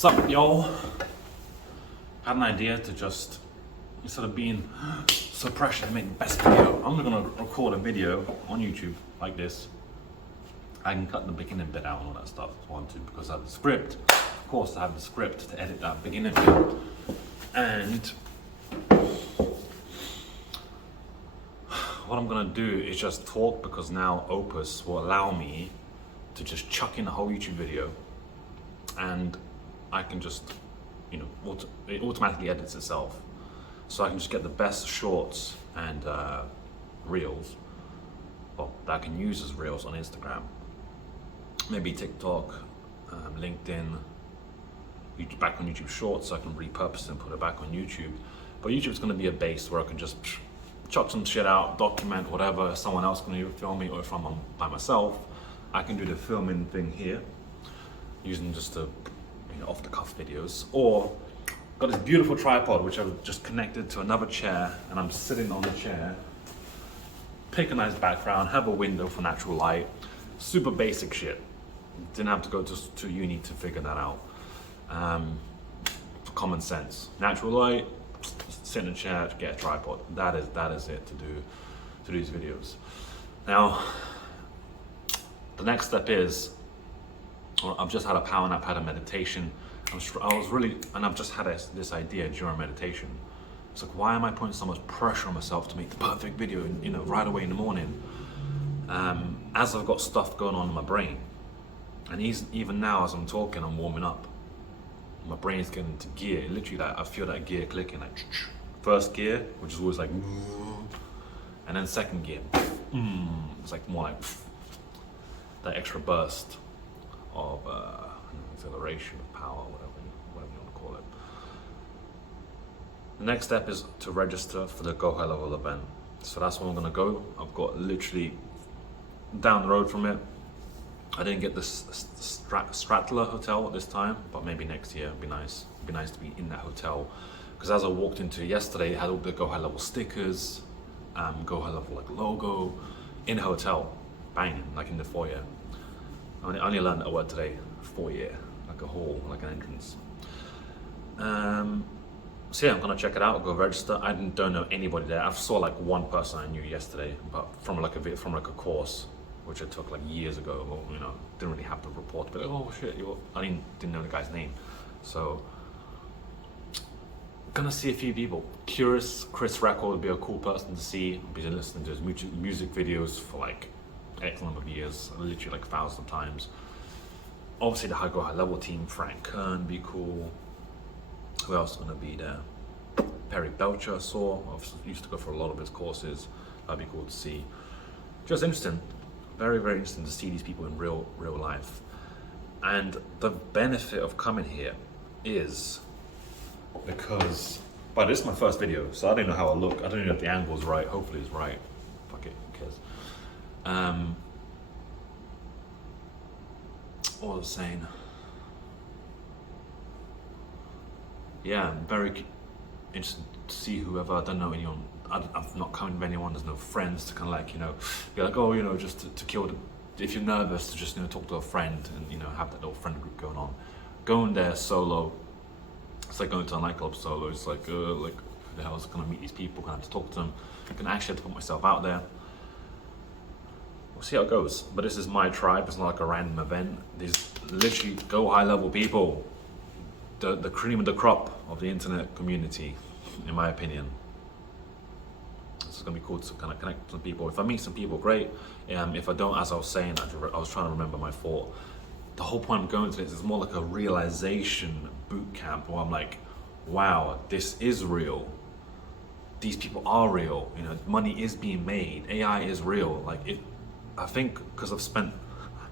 Sup, y'all? Had an idea to just, instead of being so pressured to make the best video, I'm gonna record a video on YouTube like this. I can cut the beginning bit out and all that stuff if I want to, because I have the script. Of course, I have the script to edit that beginning bit. And what I'm gonna do is just talk, because now Opus will allow me to just chuck in a whole YouTube video, and I can just, it automatically edits itself. So I can just get the best shorts and reels, well, that I can use as reels on Instagram, maybe TikTok, LinkedIn, back on YouTube Shorts, so I can repurpose and put it back on YouTube. But YouTube's gonna be a base where I can just chuck some shit out, document whatever, someone else can film me, or if I'm by myself, I can do the filming thing here, using just the off-the-cuff videos. Or got this beautiful tripod which I've just connected to another chair, and I'm sitting on the chair, pick a nice background, have a window for natural light, super basic shit. Didn't have to go to uni to figure that out. Common sense, natural light, sit in a chair, get a tripod. That is it to do these videos. Now, the next step is, I've just had a power nap, had a meditation. I've just had this idea during meditation. It's like, why am I putting so much pressure on myself to make the perfect video, right away in the morning? As I've got stuff going on in my brain, and even now as I'm talking, I'm warming up. My brain's getting into gear. Literally, like, I feel that gear clicking. Like first gear, which is always like, and then second gear, it's like more like that extra burst of acceleration of power, whatever you want to call it. The next step is to register for the GoHighlevel event. So that's where I'm gonna go. I've got literally down the road from it. I didn't get the Stratler hotel this time, but maybe next year it'd be nice. It'd be nice to be in that hotel, because as I walked into it yesterday, it had all the GoHighlevel stickers, GoHighlevel like logo in a hotel, banging, like in the foyer. I only learned that word today, foyer, like a hall, like an entrance. So yeah, I'm gonna check it out, go register. I don't know anybody there. I saw like one person I knew yesterday, but from like a course, which I took like years ago. Well, didn't really have to report, but oh shit, I didn't know the guy's name. So, gonna see a few people. Curious, Chris Record would be a cool person to see. I've been listening to his music videos for like X number of years, literally like thousands of times. Obviously the GoHighlevel team, Frank Kern, be cool. Who else is gonna be there? Perry Belcher, I saw. I used to go for a lot of his courses. That'd be cool to see. Just interesting. Very, very interesting to see these people in real life. And the benefit of coming here is because, but this is my first video, so I don't know how I look. I don't know if the angle is right. Hopefully it's right. Fuck it, who cares? What was I saying? Yeah, I'm very interested to see whoever. I don't know anyone. I've not come with anyone. There's no friends to kind of like, be like, oh, just to kill the. If you're nervous, to just talk to a friend and have that little friend group going on. Going there solo, it's like going to a nightclub solo. It's like, who the hell is gonna meet these people? Gonna have to talk to them. I can actually have to put myself out there. We'll see how it goes. But this is my tribe. It's not like a random event. These literally GoHighlevel people, the cream of the crop of the internet community, in my opinion. It's gonna be cool to kind of connect with some people. If I meet some people, great. If I don't, as I was saying, I was trying to remember my thought. The whole point of going to this is more like a realization boot camp, where I'm like, wow, this is real. These people are real. Money is being made. AI is real. I think because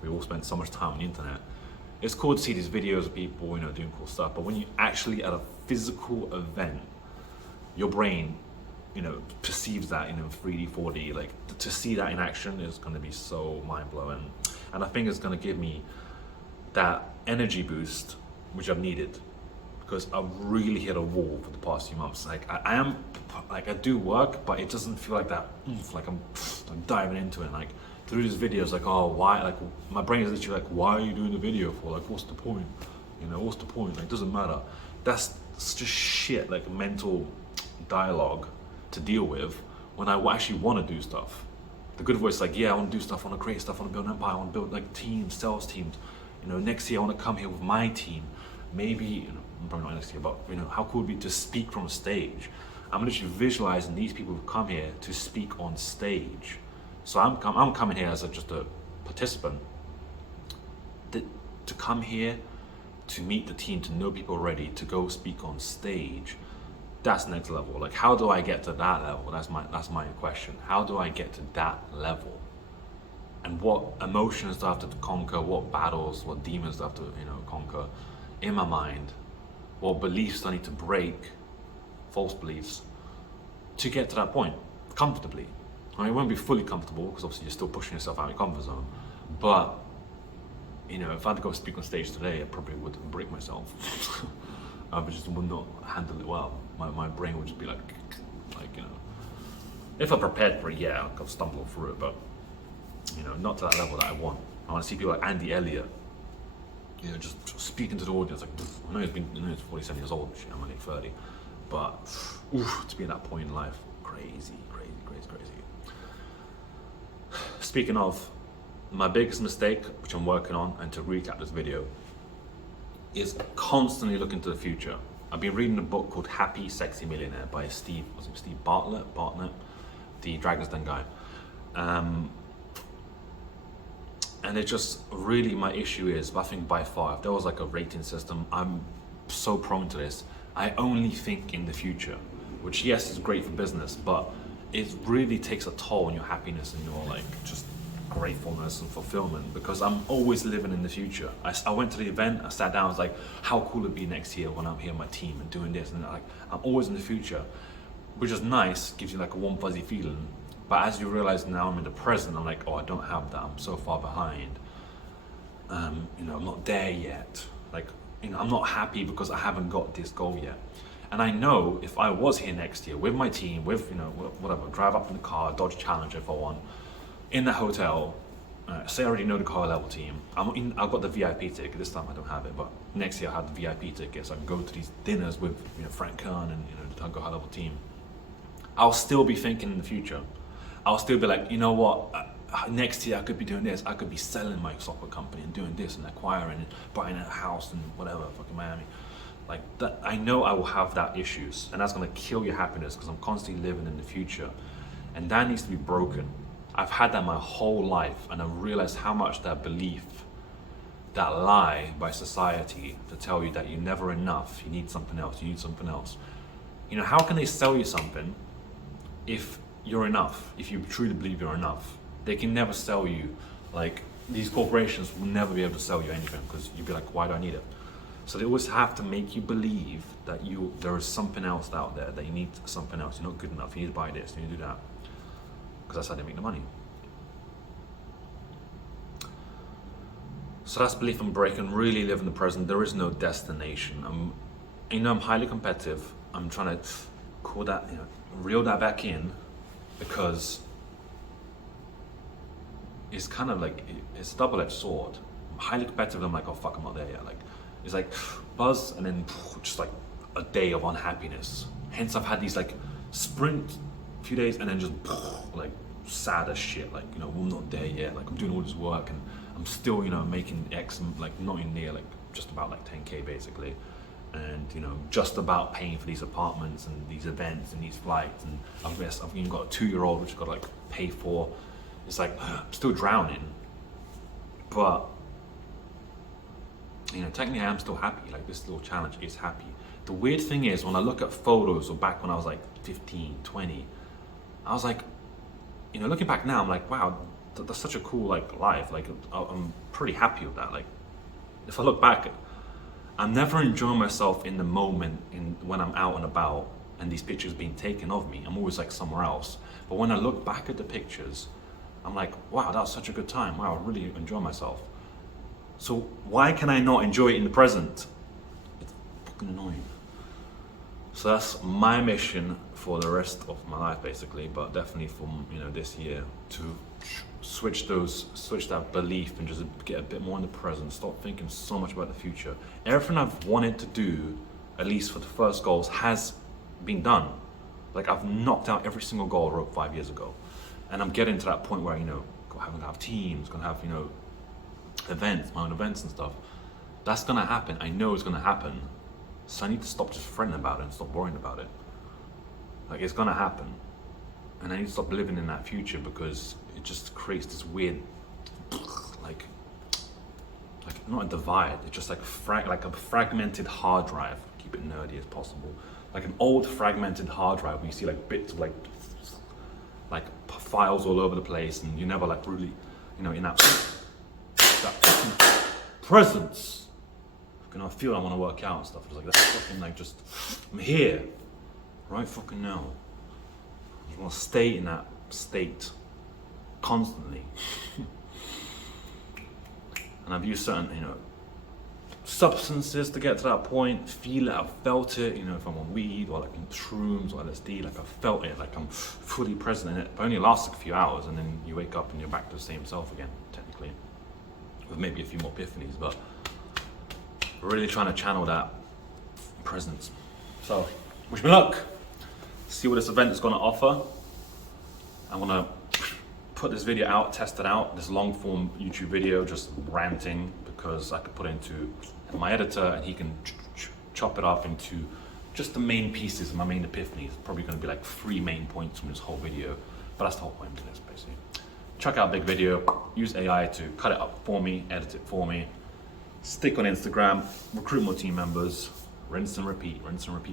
we all spent so much time on the internet. It's cool to see these videos of people, doing cool stuff. But when you actually at a physical event, your brain, perceives that in 3D, 4D. Like to see that in action is going to be so mind blowing, and I think it's going to give me that energy boost which I've needed, because I've really hit a wall for the past few months. Like I do work, but it doesn't feel like that. Like I'm diving into it. Like through these videos, like, oh, why? Like my brain is literally like, why are you doing the video for? Like, what's the point? You know, what's the point? Like, it doesn't matter. That's just shit, like mental dialogue to deal with when I actually want to do stuff. The good voice is like, yeah, I want to do stuff, I want to create stuff, I want to build an empire, I want to build like teams, sales teams. You know, next year I want to come here with my team. Maybe, you know, probably not next year, but you know, how cool would it be to speak from a stage? I'm literally visualizing these people who come here to speak on stage. So I'm coming here as just a participant. To come here, to meet the team, to know people already, to go speak on stage, that's next level. Like, how do I get to that level? That's my question. How do I get to that level? And what emotions do I have to conquer? What battles, what demons do I have to, you know, conquer in my mind? What beliefs do I need to break, false beliefs, to get to that point comfortably? I mean, it won't be fully comfortable because obviously you're still pushing yourself out of your comfort zone. But, you know, if I had to go speak on stage today, I probably would break myself. I just would not handle it well. My brain would just be like, you know, if I'm prepared for it, yeah, I'll stumble through it, but, you know, not to that level that I want. I want to see people like Andy Elliott, you know, just speaking to the audience. Like, I know he's 47 years old, shit, I'm only 30, but to be at that point in life, crazy. Speaking of, my biggest mistake, which I'm working on, and to recap this video, is constantly looking to the future. I've been reading a book called Happy Sexy Millionaire by Steve Bartlett, the Dragon's Den guy. And it just really, my issue is, I think by far, if there was like a rating system, I'm so prone to this. I only think in the future, which yes, is great for business, but it really takes a toll on your happiness and your like just gratefulness and fulfillment, because I'm always living in the future. I went to the event, I sat down, I was like, how cool it'd be next year when I'm here with my team and doing this, and like, I'm always in the future, which is nice, gives you like a warm fuzzy feeling. But as you realize now I'm in the present, I'm like, oh, I don't have that, I'm so far behind. You know, I'm not there yet. Like, you know, I'm not happy because I haven't got this goal yet. And I know if I was here next year with my team, with, you know, whatever, drive up in the car, Dodge Challenger if I want, in the hotel, say I already know the GoHighlevel team, I've got the VIP ticket, this time I don't have it, but next year I'll have the VIP ticket, so I can go to these dinners with, you know, Frank Kern and, you know, the GoHighlevel team. I'll still be thinking in the future. I'll still be like, you know what, next year I could be doing this, I could be selling my software company and doing this and acquiring and buying a house and whatever, fucking Miami. Like that, I know I will have that issues, and that's gonna kill your happiness because I'm constantly living in the future, and that needs to be broken. I've had that my whole life, and I realized how much that belief, that lie by society to tell you that you're never enough, you need something else, you need something else. You know, how can they sell you something if you're enough, if you truly believe you're enough? They can never sell you, like these corporations will never be able to sell you anything because you'd be like, why do I need it? So they always have to make you believe that there is something else out there, that you need something else, you're not good enough, you need to buy this, you need to do that. Because that's how they make the money. So that's belief I'm breaking, really live in the present. There is no destination. I'm highly competitive. I'm trying to call that, you know, reel that back in, because it's kind of like, it's a double-edged sword. I'm highly competitive, I'm like, oh fuck, I'm not there yet. Like, it's like buzz and then just like a day of unhappiness. Hence I've had these like sprint few days and then just like sad as shit, like, you know, I'm not there yet, like I'm doing all this work and I'm still, you know, making X, like not in near, like just about like 10K basically, and you know, just about paying for these apartments and these events and these flights, and I've even got a 2-year-old which I've got to like pay for. It's like I'm still drowning, but you know, technically I'm still happy. Like this little challenge is happy. The weird thing is when I look at photos of back when I was like 15, 20, I was like, you know, looking back now, I'm like, wow, that's such a cool like life. Like I'm pretty happy with that. Like if I look back, I'm never enjoying myself in the moment when I'm out and about and these pictures being taken of me. I'm always like somewhere else. But when I look back at the pictures, I'm like, wow, that was such a good time. Wow, I really enjoy myself. So why can I not enjoy it in the present? It's fucking annoying. So that's my mission for the rest of my life basically, but definitely from, you know, this year to switch that belief and just get a bit more in the present. Stop thinking so much about the future. Everything I've wanted to do, at least for the first goals, has been done. Like I've knocked out every single goal I wrote 5 years ago. And I'm getting to that point where, you know, I'm gonna have teams, gonna have, you know, events, my own events and stuff. That's gonna happen. I know it's gonna happen. So I need to stop just fretting about it and stop worrying about it. Like it's gonna happen. And I need to stop living in that future because it just creates this weird, like not a divide. It's just like a fragmented hard drive. Keep it nerdy as possible. Like an old fragmented hard drive where you see like bits of like files all over the place, and you never like really, you know, in that presence. You know, I feel I want to work out and stuff. It's like that's fucking like just I'm here, right fucking now. I just want to stay in that state constantly. And I've used certain, you know, substances to get to that point, feel it, I've felt it, you know, if I'm on weed or like in shrooms or LSD, like I've felt it, like I'm fully present in it, but only lasts like a few hours, and then you wake up and you're back to the same self again, technically, with maybe a few more epiphanies, but really trying to channel that presence. So, wish me luck. See what this event is going to offer. I'm going to put this video out, test it out, this long form YouTube video, just ranting, because I could put it into my editor and he can chop it up into just the main pieces, my main epiphanies. Probably going to be like 3 main points from this whole video, but that's the whole point of this basically. Check out big video, use AI to cut it up for me, edit it for me, stick on Instagram, recruit more team members, rinse and repeat,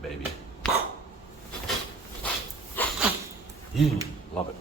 baby. Love it.